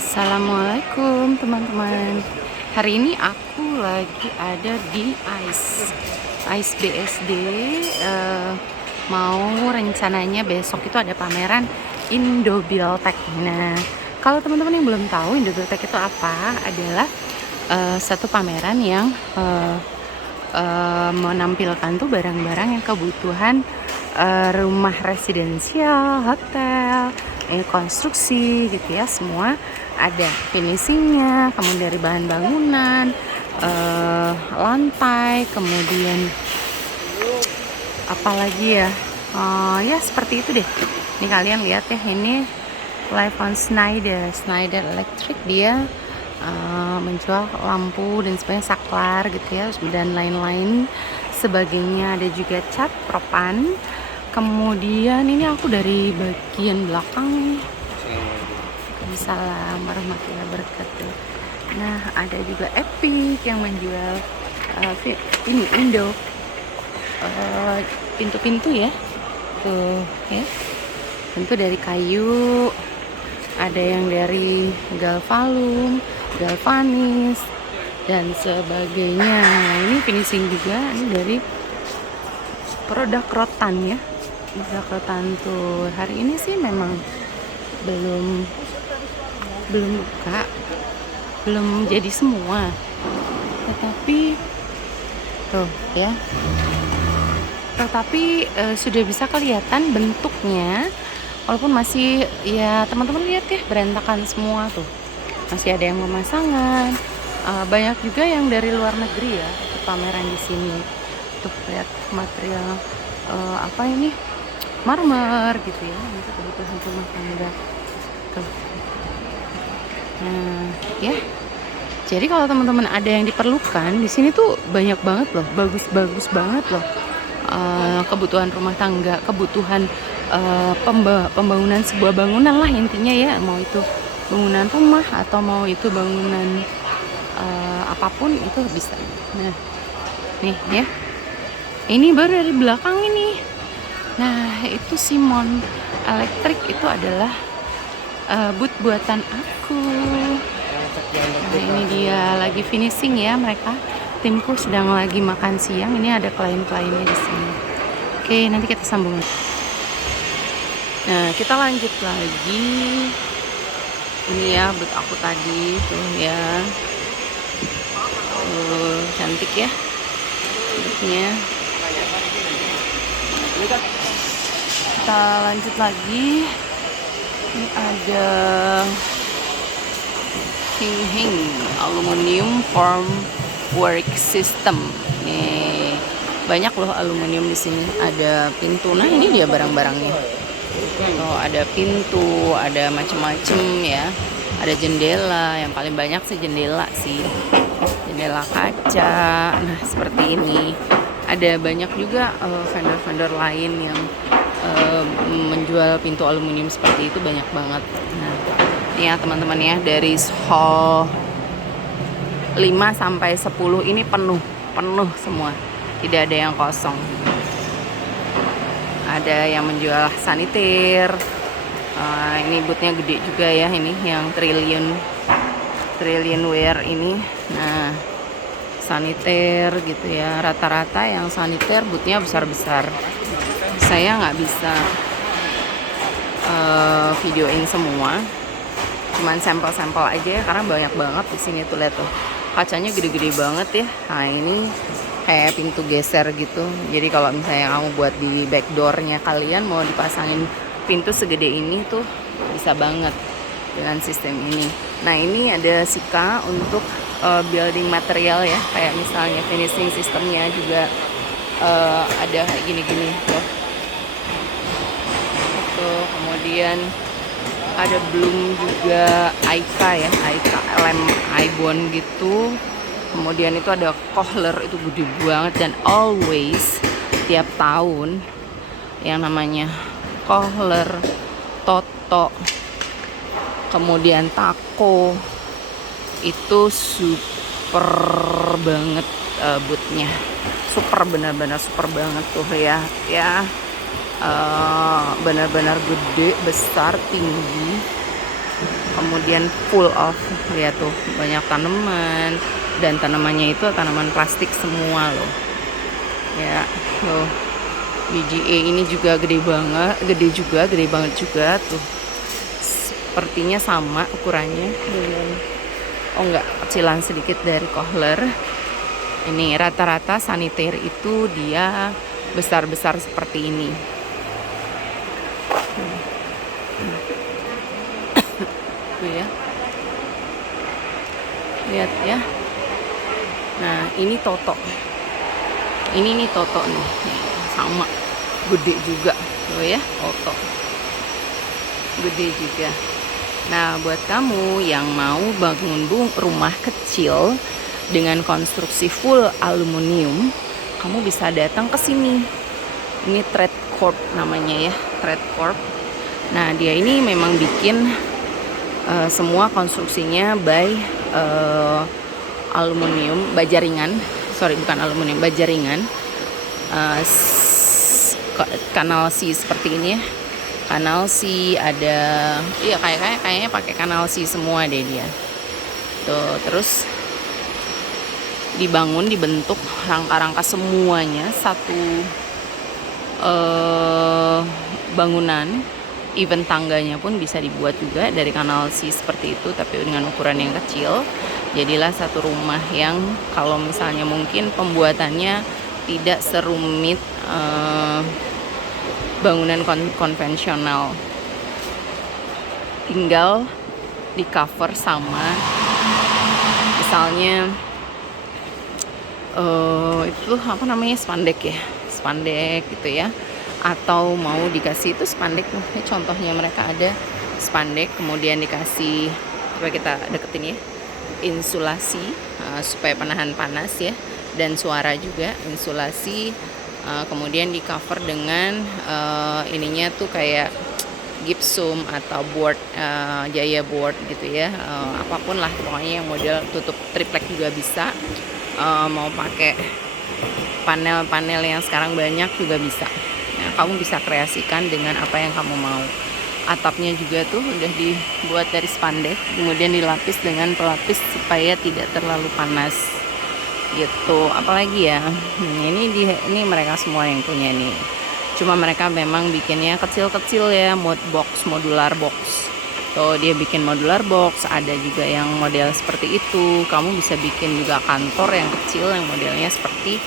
Assalamualaikum teman-teman. Hari ini aku lagi ada di ICE BSD. Mau rencananya besok itu ada pameran Indobuildtek. Nah, kalau teman-teman yang belum tahu Indobuildtek itu apa, adalah satu pameran yang menampilkan tuh barang-barang yang kebutuhan rumah residensial, hotel, konstruksi gitu ya, semua ada finishingnya, kemudian dari bahan bangunan, lantai, kemudian apalagi ya, ya seperti itu deh. Ini kalian lihat ya, ini Levon Schneider Electric, dia menjual lampu dan sebagainya, saklar gitu ya, dan lain-lain sebagainya. Ada juga cat propan. Kemudian ini aku dari bagian belakang nih. Waalaikumsalam warahmatullahi wabarakatuh. Nah, ada juga Epic yang menjual ini Indo pintu-pintu ya, tuh ya, pintu dari kayu, ada yang dari galvanis dan sebagainya. Nah, ini finishing juga, ini dari produk rotan ya, produk rotan tuh. Hari ini sih memang belum buka, belum jadi semua, tetapi tuh ya, sudah bisa kelihatan bentuknya, walaupun masih ya, teman-teman lihat ya, berantakan semua tuh, masih ada yang pemasangan. Banyak juga yang dari luar negeri ya ikut pameran di sini. Tuh lihat material apa ini, marmer gitu ya, untuk kebutuhan rumah tangga tuh. Nah ya, jadi kalau teman-teman ada yang diperlukan di sini tuh banyak banget loh, bagus-bagus banget loh. Kebutuhan rumah tangga, kebutuhan pembangunan sebuah bangunan lah intinya ya, mau itu bangunan rumah atau mau itu bangunan apapun itu bisa. Nah nih ya, ini baru dari belakang ini. Nah, itu Simon Electric, itu adalah booth buatan aku. Nah, ini dia lagi finishing ya, mereka. Timku sedang lagi makan siang. Ini ada klien-kliennya di sini. Oke, nanti kita sambung. Nah, kita lanjut lagi. Ini ya booth aku tadi tuh ya. Cantik ya boothnya. Kita lanjut lagi. Ini ada Hing aluminium form work system. Nih, banyak loh aluminium di sini. Ada pintu. Nah, ini dia barang-barangnya. Oh, ada pintu, ada macam-macam ya. Ada jendela, yang paling banyak sih jendela sih. Jendela kaca. Nah, seperti ini. Ada banyak juga vendor-vendor lain yang menjual pintu aluminium seperti itu, banyak banget. Nah, ini ya teman-teman ya, dari hall 5 sampai 10 ini penuh semua, tidak ada yang kosong. Ada yang menjual saniter. Ini boothnya gede juga ya, ini yang trillion wear ini. Nah, saniter gitu ya, rata-rata yang saniter boothnya besar-besar. Saya nggak bisa videoin semua, cuman sampel-sampel aja ya, karena banyak banget di sini tuh. Lihat tuh, kacanya gede-gede banget ya. Nah, ini kayak pintu geser gitu, jadi kalau misalnya kamu buat di backdoornya kalian mau dipasangin pintu segede ini tuh bisa banget dengan sistem ini. Nah, ini ada Sika untuk building material ya, kayak misalnya finishing sistemnya juga ada kayak gini-gini tuh. Kemudian ada Bloom juga, Aika ya, Aika lem Ibon gitu. Kemudian itu ada Kohler, itu gede banget, dan always tiap tahun yang namanya Kohler, Toto, kemudian Tako, itu super banget bootnya, super, benar-benar super banget tuh ya. Benar-benar gede, besar, tinggi. kemudian full of, lihat tuh banyak tanaman, dan tanamannya itu tanaman plastik semua loh ya. Tuh BGA ini juga gede banget, gede banget juga tuh, sepertinya sama ukurannya dengan, oh enggak, kecilan sedikit dari Kohler. Ini rata-rata saniter itu dia besar-besar seperti ini. Tuh ya, lihat ya. Nah ini Toto, ini nih Toto nih, sama gede juga tuh ya, Toto gede juga. Nah buat kamu yang mau bangun rumah kecil dengan konstruksi full aluminium, kamu bisa datang ke sini. Ini Trade Corp namanya ya, Trade Corp. Nah dia ini memang bikin semua konstruksinya by aluminium, baja ringan. Sorry, bukan aluminium, baja ringan. Kanal C seperti ini ya. Kanal C ada, iya kayaknya pakai kanal C semua deh dia. Tuh, terus dibentuk rangka-rangka semuanya satu bangunan. Even tangganya pun bisa dibuat juga dari kanal C seperti itu, tapi dengan ukuran yang kecil. Jadilah satu rumah yang kalau misalnya mungkin pembuatannya tidak serumit bangunan konvensional, tinggal di cover sama misalnya itu apa namanya, spandek gitu ya, atau mau dikasih itu spandek. Ini contohnya mereka ada spandek, kemudian dikasih, coba kita deketin ya, insulasi supaya penahan panas ya, dan suara juga, insulasi. Kemudian di cover dengan ininya tuh kayak gypsum atau board, jaya board gitu ya, apapun lah pokoknya yang model tutup triplek juga bisa. Mau pakai panel-panel yang sekarang banyak juga bisa. Nah, kamu bisa kreasikan dengan apa yang kamu mau. Atapnya juga tuh udah dibuat dari spandek, kemudian dilapis dengan pelapis supaya tidak terlalu panas gitu. Apalagi ya, ini mereka semua yang punya nih. Cuma mereka memang bikinnya kecil-kecil ya, modular box. Tuh dia bikin modular box, ada juga yang model seperti itu. Kamu bisa bikin juga kantor yang kecil yang modelnya seperti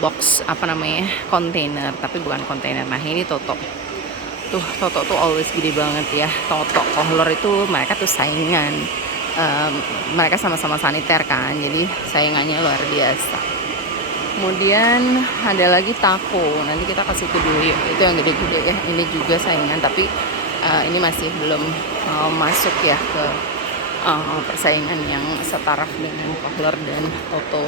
box, apa namanya, kontainer, tapi bukan kontainer. Nah ini Toto. Tuh Toto tuh always gede banget ya. Toto, Kohler itu mereka tuh saingan. Mereka sama-sama saniter kan, jadi saingannya luar biasa. Kemudian ada lagi Taco, nanti kita ke situ dulu yuk. Itu yang gede-gede ya. Ini juga saingan, tapi ini masih belum masuk ya ke persaingan yang setaraf dengan Kohler dan Toto.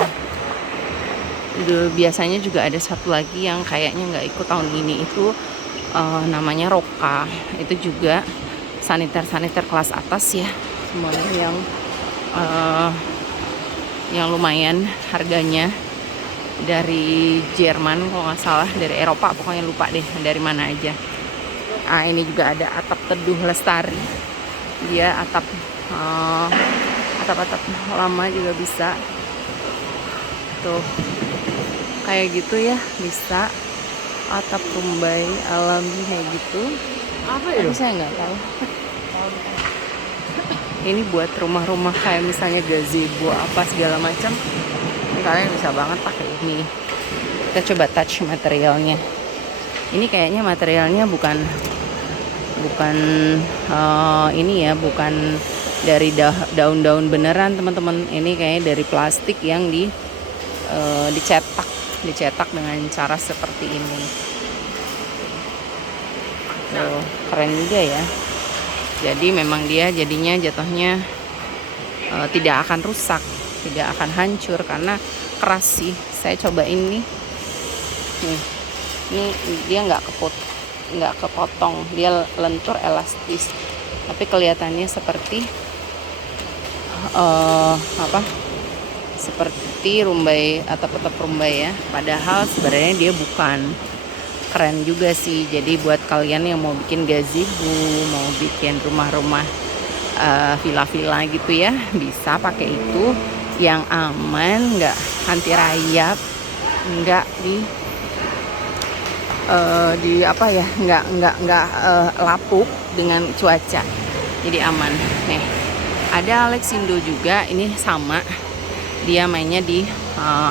Biasanya juga ada satu lagi yang kayaknya nggak ikut tahun ini, itu namanya Roka. Itu juga saniter kelas atas ya, semuanya yang lumayan harganya, dari Jerman kalau nggak salah, dari Eropa pokoknya, lupa deh dari mana aja. Ini juga ada atap teduh lestari, dia atap lama juga bisa tuh kayak gitu ya, bisa atap rumbai alami kayak gitu. Apa itu saya nggak tahu. Ini buat rumah-rumah kayak misalnya gazebo apa segala macam, kalian bisa banget pakai ini. Kita coba touch materialnya. Ini kayaknya materialnya bukan ini ya, bukan dari daun-daun beneran teman-teman. Ini kayaknya dari plastik yang dicetak dengan cara seperti ini. Keren juga ya. Jadi memang dia jadinya jatuhnya tidak akan rusak, tidak akan hancur karena keras sih. Saya coba ini dia nggak kepotong, dia lentur, elastis, tapi kelihatannya seperti seperti rumbai atau tetap rumbai ya, padahal sebenarnya dia bukan. Keren juga sih. Jadi buat kalian yang mau bikin gazebo, mau bikin rumah-rumah villa-villa gitu ya, bisa pakai itu yang aman, nggak anti rayap, nggak di apa ya, nggak lapuk dengan cuaca, jadi aman. Nih ada Alexindo juga, ini sama, dia mainnya di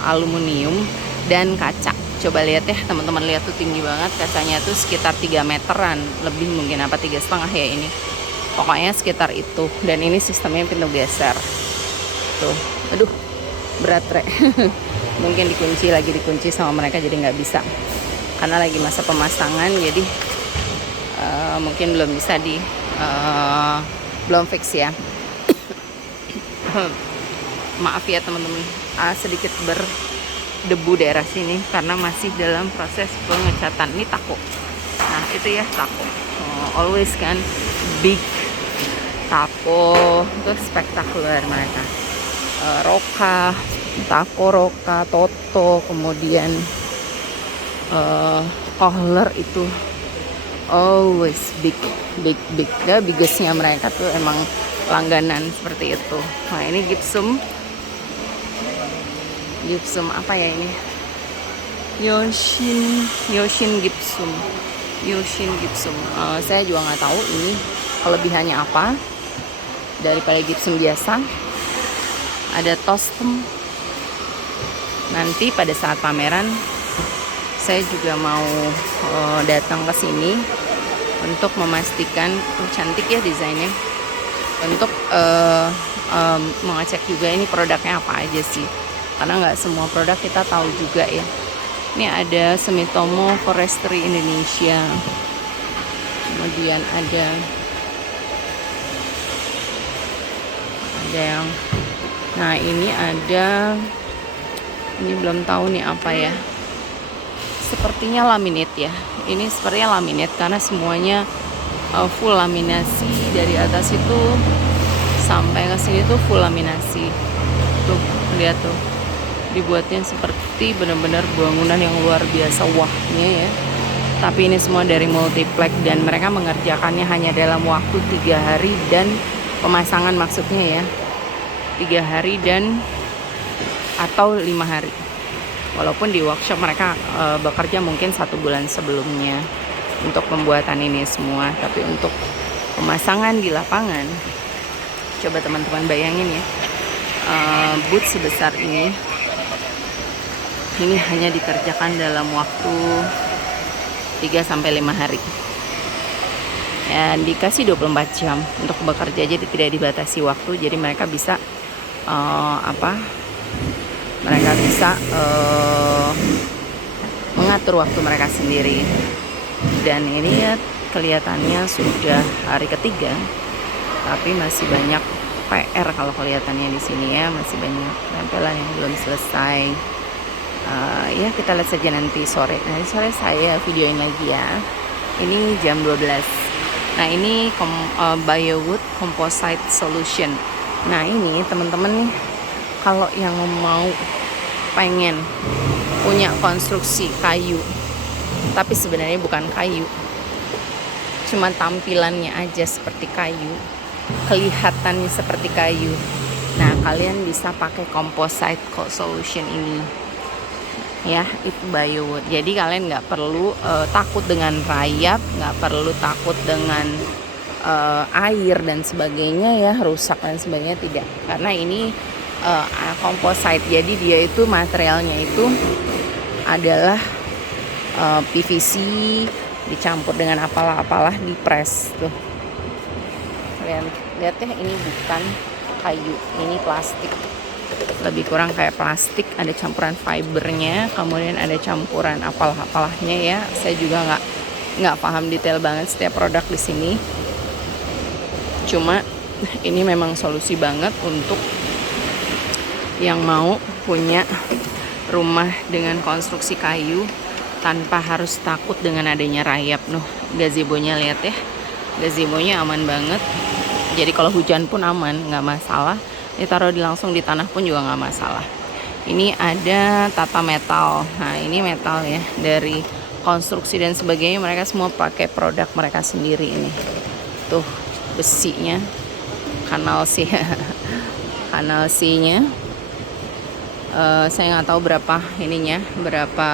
aluminium dan kaca. Coba lihat ya teman-teman, lihat tuh tinggi banget kacanya tuh, sekitar 3 meteran lebih mungkin, apa 3,5 ya ini, pokoknya sekitar itu. Dan ini sistemnya pintu geser tuh, aduh berat Re. Mungkin lagi dikunci sama mereka, jadi nggak bisa karena lagi masa pemasangan, jadi mungkin belum bisa belum fix ya. Maaf ya teman-teman, sedikit berdebu daerah sini karena masih dalam proses pengecatan. Ini tako, nah itu ya tako, always kan big tako, itu spektakuler mereka. Roka, tako Roka, Toto, kemudian Kohler itu always big. Ya, biggestnya mereka tuh emang langganan seperti itu. Nah ini gypsum apa ya ini, Yoshin gypsum. Saya juga nggak tahu ini kelebihannya apa daripada gypsum biasa. Ada Tostem. Nanti pada saat pameran saya juga mau datang ke sini untuk memastikan, cantik ya desainnya, untuk mengecek juga ini produknya apa aja sih, karena nggak semua produk kita tahu juga ya. Ini ada Sumitomo Forestry Indonesia, kemudian ada yang, nah ini belum tahu nih apa ya, sepertinya laminate ya. Ini sepertinya laminate karena semuanya full laminasi, dari atas itu sampai ke sini tuh full laminasi. Tuh lihat tuh, dibuatnya seperti benar-benar bangunan yang luar biasa wahnya ya. Tapi ini semua dari multiplex dan mereka mengerjakannya hanya dalam waktu 3 hari dan pemasangan, maksudnya ya 3 hari dan atau 5 hari. Walaupun di workshop mereka bekerja mungkin 1 bulan sebelumnya untuk pembuatan ini semua, tapi untuk pemasangan di lapangan, coba teman-teman bayangin ya, booth sebesar ini hanya dikerjakan dalam waktu 3-5 hari. Ya, dikasih 24 jam untuk bekerja, jadi tidak dibatasi waktu, jadi mereka bisa mengatur waktu mereka sendiri. Dan ini ya kelihatannya sudah hari ketiga, tapi masih banyak PR kalau kelihatannya di sini ya, masih banyak tempelan yang belum selesai. Ya kita lihat saja nanti sore. Nanti sore saya videoin lagi ya. Ini jam 12. Nah ini Biowood Composite Solution. Nah ini teman-teman nih, kalau yang mau pengen punya konstruksi kayu, tapi sebenarnya bukan kayu, cuma tampilannya aja seperti kayu, kelihatannya seperti kayu. Nah kalian bisa pakai composite solution ini ya, itu Biowood. Jadi kalian nggak perlu takut dengan rayap, nggak perlu takut dengan air dan sebagainya ya, rusak dan sebagainya, tidak, karena ini composite. Jadi dia itu materialnya itu adalah PVC dicampur dengan apalah di press tuh. Lihat ya, ini bukan kayu, ini plastik, lebih kurang kayak plastik, ada campuran fibernya, kemudian ada campuran apalahnya ya. Saya juga nggak paham detail banget setiap produk di sini, cuma ini memang solusi banget untuk yang mau punya rumah dengan konstruksi kayu tanpa harus takut dengan adanya rayap. Gazebo-nya lihat ya, gazebo-nya aman banget, jadi kalau hujan pun aman, nggak masalah. Ditaruh langsung di tanah pun juga nggak masalah. Ini ada tata metal. Nah ini metal ya, dari konstruksi dan sebagainya mereka semua pakai produk mereka sendiri. Ini tuh besinya kanal C. Kanal C-nya saya nggak tahu berapa ininya, berapa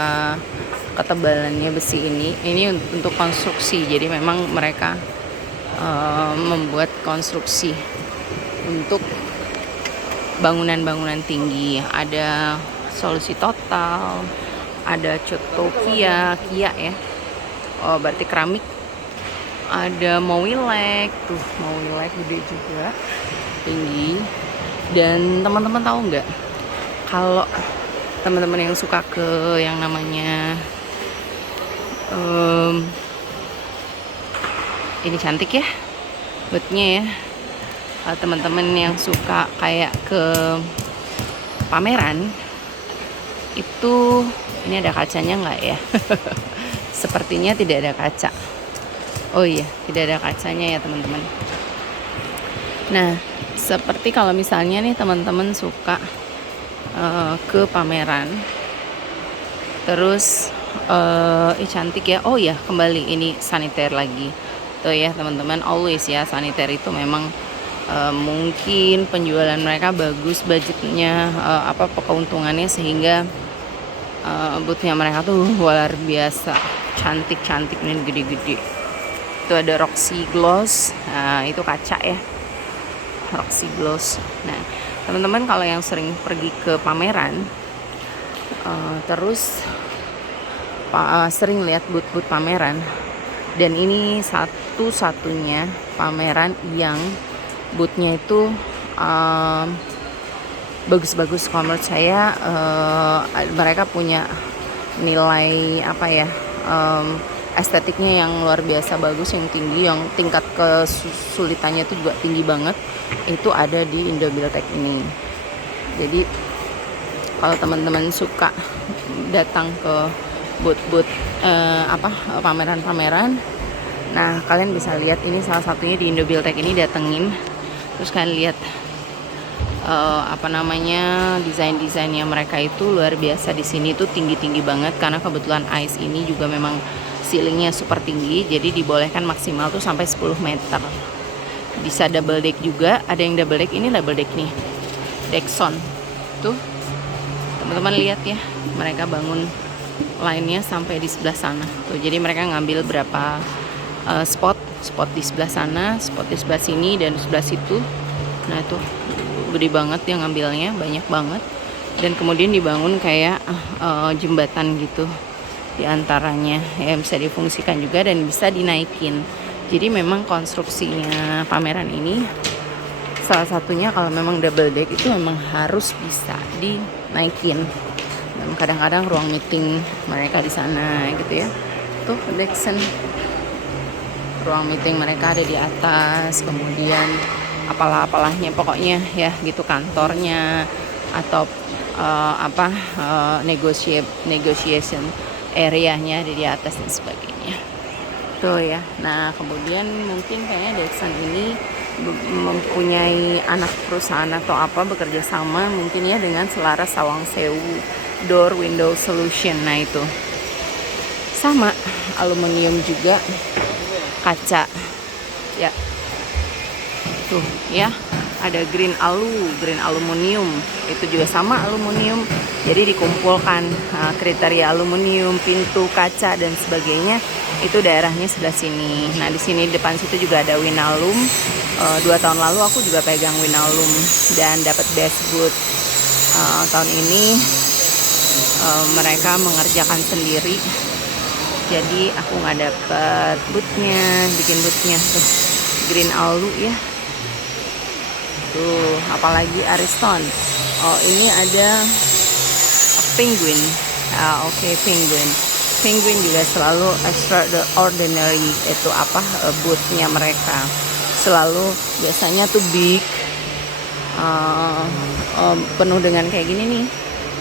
ketebalannya besi ini untuk konstruksi. Jadi memang mereka membuat konstruksi untuk bangunan-bangunan tinggi. Ada Solusi Total, ada Kia ya. Oh, berarti keramik. Ada Mowilek, tuh Mowilek gede juga, tinggi. Dan teman-teman tahu nggak, kalau teman-teman yang suka ke yang namanya ini cantik ya bootnya ya, teman-teman yang suka kayak ke pameran itu, ini ada kacanya nggak ya? Sepertinya tidak ada kaca. Oh iya, tidak ada kacanya ya teman-teman. Nah, seperti kalau misalnya nih teman-teman suka ke pameran, terus cantik ya. Oh ya, kembali ini saniter lagi tuh ya teman-teman. Always ya, saniter itu memang mungkin penjualan mereka bagus, budgetnya keuntungannya, sehingga bootnya mereka tuh luar biasa cantik-cantik nih, gede-gede. Itu ada Roxy Gloss, nah itu kaca ya, Roxy Gloss. Nah teman-teman kalau yang sering pergi ke pameran, terus sering lihat booth-booth pameran, dan ini satu-satunya pameran yang boothnya itu bagus-bagus. Kalau menurut saya mereka punya nilai estetiknya yang luar biasa bagus, yang tinggi, yang tingkat kesulitannya itu juga tinggi banget. Itu ada di Indobuildtek ini. Jadi kalau teman-teman suka datang ke booth-booth pameran-pameran, nah kalian bisa lihat ini salah satunya di Indobuildtek ini, datengin terus kalian lihat desain-desainnya mereka itu luar biasa. Di sini tuh tinggi-tinggi banget karena kebetulan ICE ini juga memang ceilingnya super tinggi, jadi dibolehkan maksimal tuh sampai 10 meter. Bisa double deck juga, ada yang double deck. Ini double deck nih, Dexon tuh teman-teman lihat ya, mereka bangun lainnya sampai di sebelah sana tuh. Jadi mereka ngambil berapa spot di sebelah sana, spot di sebelah sini, dan di sebelah situ. Nah itu gede banget yang ngambilnya, banyak banget. Dan kemudian dibangun kayak jembatan gitu di antaranya, ya bisa difungsikan juga dan bisa dinaikin. Jadi memang konstruksinya pameran ini salah satunya kalau memang double deck itu memang harus bisa dinaikin. Dan kadang-kadang ruang meeting mereka di sana gitu ya. Tuh Dexon, ruang meeting mereka ada di atas, kemudian apalah-apalahnya pokoknya ya gitu, kantornya atau negotiation areanya ada di atas dan sebagainya tuh ya. Nah kemudian mungkin kayaknya Dexon ini mempunyai anak perusahaan atau bekerja sama mungkin ya dengan Selaras Sawang Sewu Door Window Solution. Nah itu sama, aluminium juga, kaca ya tuh ya. Ada green aluminium, itu juga sama aluminium. Jadi dikumpulkan kriteria aluminium, pintu, kaca dan sebagainya, itu daerahnya sebelah sini. Nah di sini depan situ juga ada Winalum. 2 tahun lalu aku juga pegang Winalum dan dapat best boot. Tahun ini mereka mengerjakan sendiri, jadi aku nggak dapet bootnya, bikin bootnya tuh green alu ya. Tuh, apalagi Ariston. Oh, ini ada Penguin. Oke, Penguin. Penguin juga selalu extraordinary, itu bootnya mereka. Selalu biasanya tuh big, penuh dengan kayak gini nih,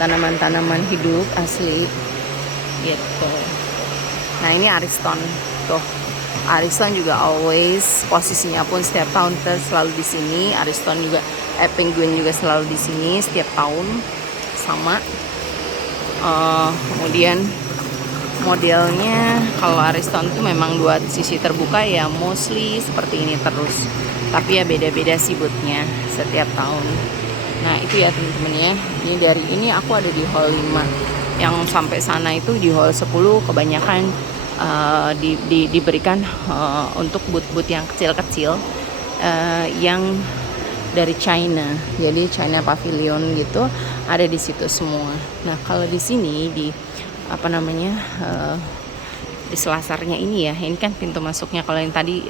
tanaman-tanaman hidup asli gitu. Nah, ini Ariston. Tuh. Ariston juga always, posisinya pun setiap tahun selalu di sini. Ariston juga, Penguin juga selalu di sini setiap tahun sama. Kemudian modelnya kalau Ariston tuh memang 2 sisi terbuka ya, mostly seperti ini terus. Tapi ya beda-beda sih bootnya setiap tahun. Nah itu ya teman-teman ya. Ini dari ini aku ada di hall 5. Yang sampai sana itu di hall 10 kebanyakan diberikan untuk boot-boot yang kecil-kecil yang dari China. Jadi China Pavilion gitu ada di situ semua. Nah kalau di sini di apa namanya di selasarnya ini ya, ini kan pintu masuknya. Kalau yang tadi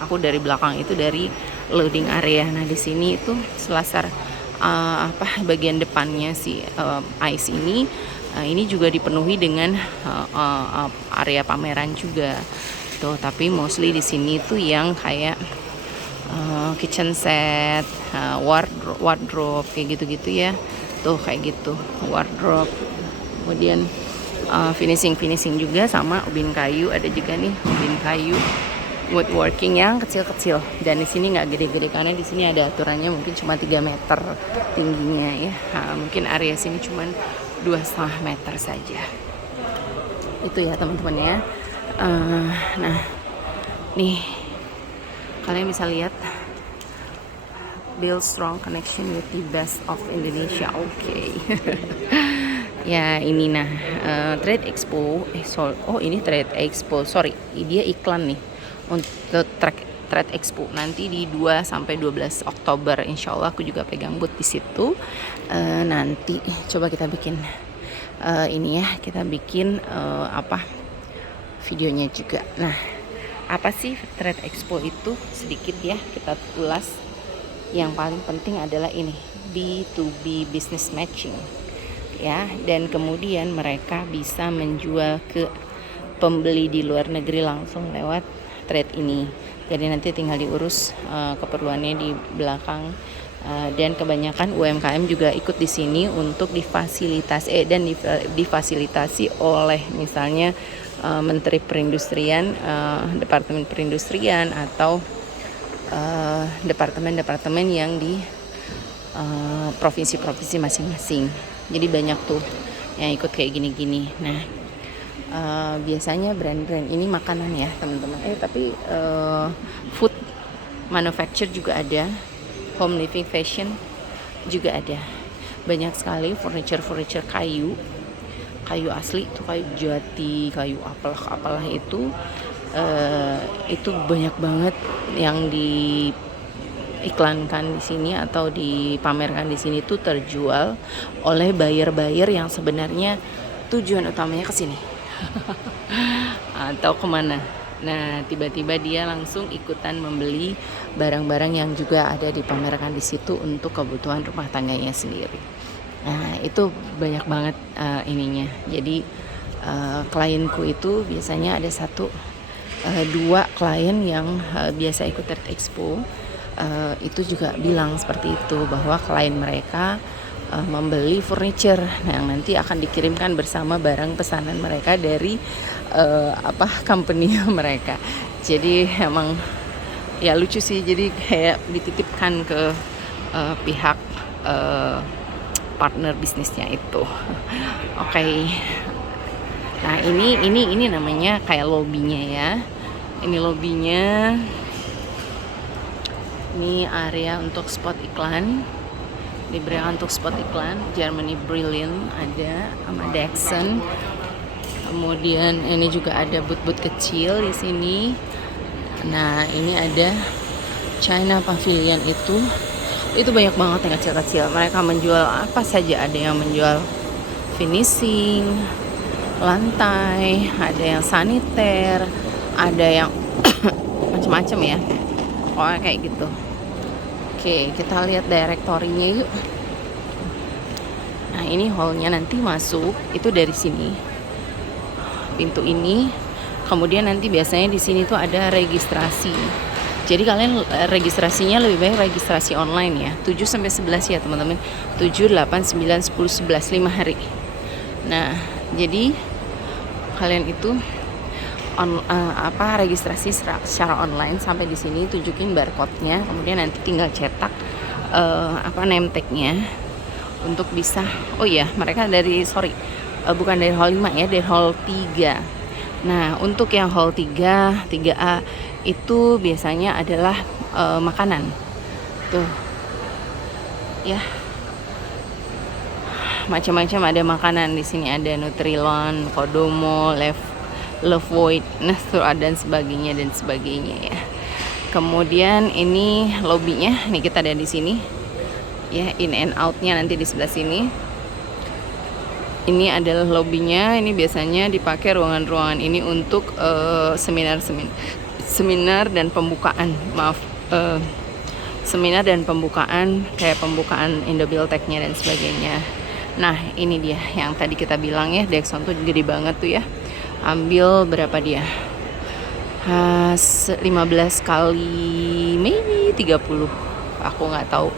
aku dari belakang itu dari loading area. Nah di sini itu selasar bagian depannya si ICE ini juga dipenuhi dengan area pameran juga tuh. Tapi mostly di sini tuh yang kayak kitchen set, wardrobe kayak gitu-gitu ya. Tuh kayak gitu, wardrobe. Kemudian finishing juga sama ubin kayu, ada juga nih ubin kayu woodworking yang kecil-kecil. Dan di sini nggak gede-gede karena di sini ada aturannya mungkin cuma 3 meter tingginya ya. Mungkin area sini cuma 2,5 meter saja. Itu ya teman-teman ya. Nah nih kalian bisa lihat build strong connection with the best of Indonesia. Oke. Ya ini Trade Expo ini Trade Expo, sorry dia iklan nih untuk Trade Expo nanti di 2 sampai 12 Oktober. Insya Allah aku juga pegang booth di situ. Nanti coba kita bikin ini ya, kita bikin videonya juga. Nah apa sih Trade Expo itu, sedikit ya kita ulas. Yang paling penting adalah ini B2B business matching ya, dan kemudian mereka bisa menjual ke pembeli di luar negeri langsung lewat trade ini. Jadi nanti tinggal diurus keperluannya di belakang, dan kebanyakan UMKM juga ikut di sini untuk difasilitasi oleh misalnya Menteri Perindustrian, Departemen Perindustrian atau departemen-departemen yang di provinsi-provinsi masing-masing. Jadi banyak tuh yang ikut kayak gini-gini. Nah biasanya brand-brand ini makanan ya teman-teman. Tapi food manufacture juga ada, home living fashion juga ada. Banyak sekali furniture kayu asli itu, kayu jati, kayu apalah itu banyak banget yang diiklankan di sini atau dipamerkan di sini tuh terjual oleh buyer yang sebenarnya tujuan utamanya ke sini atau kemana. Nah tiba-tiba dia langsung ikutan membeli barang-barang yang juga ada dipamerkan di situ untuk kebutuhan rumah tangganya sendiri. Nah itu banyak banget ininya. Jadi klienku itu biasanya ada 2 klien yang biasa ikut Trade Expo, itu juga bilang seperti itu, bahwa klien mereka membeli furniture yang nanti akan dikirimkan bersama barang pesanan mereka dari company mereka. Jadi emang ya lucu sih, jadi kayak dititipkan ke pihak partner bisnisnya itu. Oke. Nah ini namanya kayak lobbynya ya. Ini lobbynya. Ini area untuk spot iklan. Diberikan untuk spot iklan. Germany Brilliant ada sama Dexon. Kemudian ini juga ada booth-booth kecil di sini. Nah ini ada China Pavilion itu banyak banget yang kecil-kecil. Mereka menjual apa saja, ada yang menjual finishing lantai, ada yang saniter, ada yang macam-macam ya. Pokoknya kayak gitu. Oke, kita lihat direktorinya yuk. Nah, ini hallnya nanti masuk itu dari sini. Pintu ini. Kemudian nanti biasanya di sini tuh ada registrasi. Jadi kalian registrasinya lebih baik registrasi online ya. 7 sampai 11 ya, teman-teman. 7, 8, 9, 10, 11 5 hari. Nah, jadi kalian itu registrasi secara online sampai di sini, tunjukin barcode-nya, kemudian nanti tinggal cetak name tag-nya untuk bisa. Oh iya, mereka bukan dari hall 5 ya, dari hall 3. Nah, untuk yang hall 3, 3A itu biasanya adalah makanan. Tuh ya, macam-macam ada makanan di sini, ada Nutrilon, Kodomo, Levoit, Nestor dan sebagainya ya. Kemudian ini lobbynya, nih kita ada di sini ya, in and outnya nanti di sebelah sini. Ini adalah lobbynya. Ini biasanya dipakai ruangan-ruangan ini untuk seminar dan pembukaan, seminar dan pembukaan, kayak pembukaan Indobuildtek-nya dan sebagainya. Nah ini dia yang tadi kita bilang ya, Dexon tuh gede banget tuh ya. Ambil berapa dia? 15 kali maybe 30, aku nggak tahu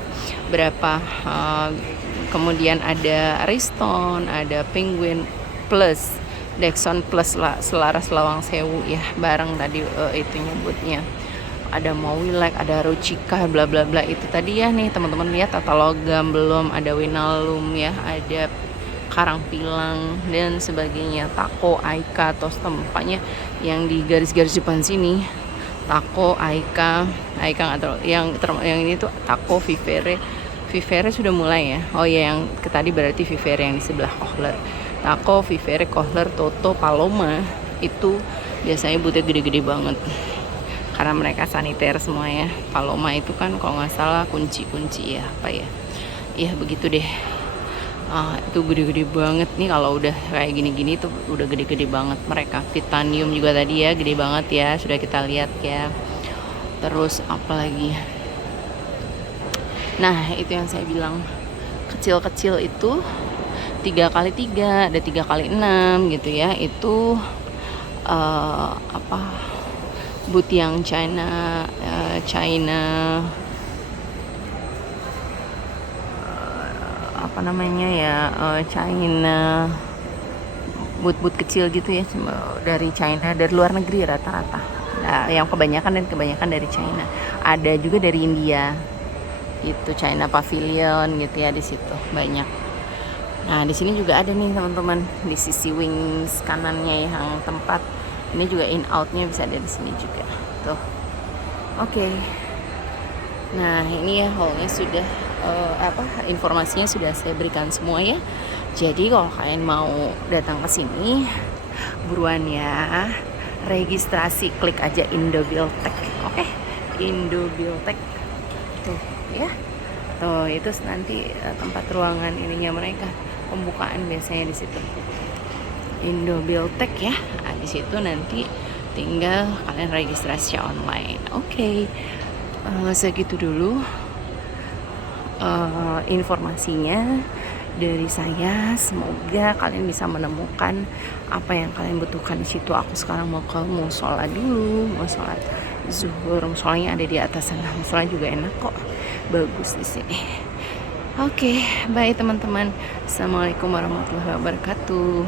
berapa. Kemudian ada Ariston, ada Penguin Plus, Dexon Plus lah, selaras Lawang Sewu ya, bareng tadi itu nyebutnya. Ada Mowilek, ada Rucika, bla bla bla itu tadi ya. Nih teman-teman lihat tata logam belum, ada Winalum ya, ada Karang Pilang dan sebagainya. Tako, Aika, tos tempatnya yang di garis-garis depan sini. Tako, Aika nggak tahu. Yang ini tuh Tako, Vivere sudah mulai ya. Oh ya, yang tadi berarti Vivere yang di sebelah Kohler. Tako, Vivere, Kohler, Toto, Paloma itu biasanya butnya gede-gede banget. Karena mereka saniter semua ya. Paloma itu kan kalau nggak salah kunci ya, apa ya? Iya begitu deh. Itu gede-gede banget nih, kalau udah kayak gini-gini tuh udah gede-gede banget mereka. Titanium juga tadi ya, gede banget ya, sudah kita lihat ya. Terus apa lagi? Nah itu yang saya bilang, kecil-kecil itu 3x3, ada 3x6 gitu ya. Itu boot yang China apa namanya ya, China boot kecil gitu ya, dari China, dari luar negeri rata-rata. Nah, yang kebanyakan dari China. Ada juga dari India. Itu China Pavilion gitu ya, di situ banyak. Nah di sini juga ada nih teman-teman, di sisi wings kanannya yang tempat ini juga in outnya bisa ada di sini juga tuh. Oke. Nah ini ya hallnya sudah informasinya sudah saya berikan semua ya. Jadi kalau kalian mau datang ke sini, buruan ya, registrasi, klik aja Indobuildtek. Oke, Indobuildtek tuh ya. Tuh itu nanti tempat ruangan ininya mereka, pembukaan biasanya di situ. Indobuildtek ya. Nah, di situ nanti tinggal kalian registrasi online. Oke. Segitu dulu informasinya dari saya. Semoga kalian bisa menemukan apa yang kalian butuhkan di situ. Aku sekarang mau sholat dulu, mau sholat zuhur. Musolanya ada di atas sana. Musola juga enak kok, bagus di sini. Oke, bye teman-teman. Assalamualaikum warahmatullahi wabarakatuh.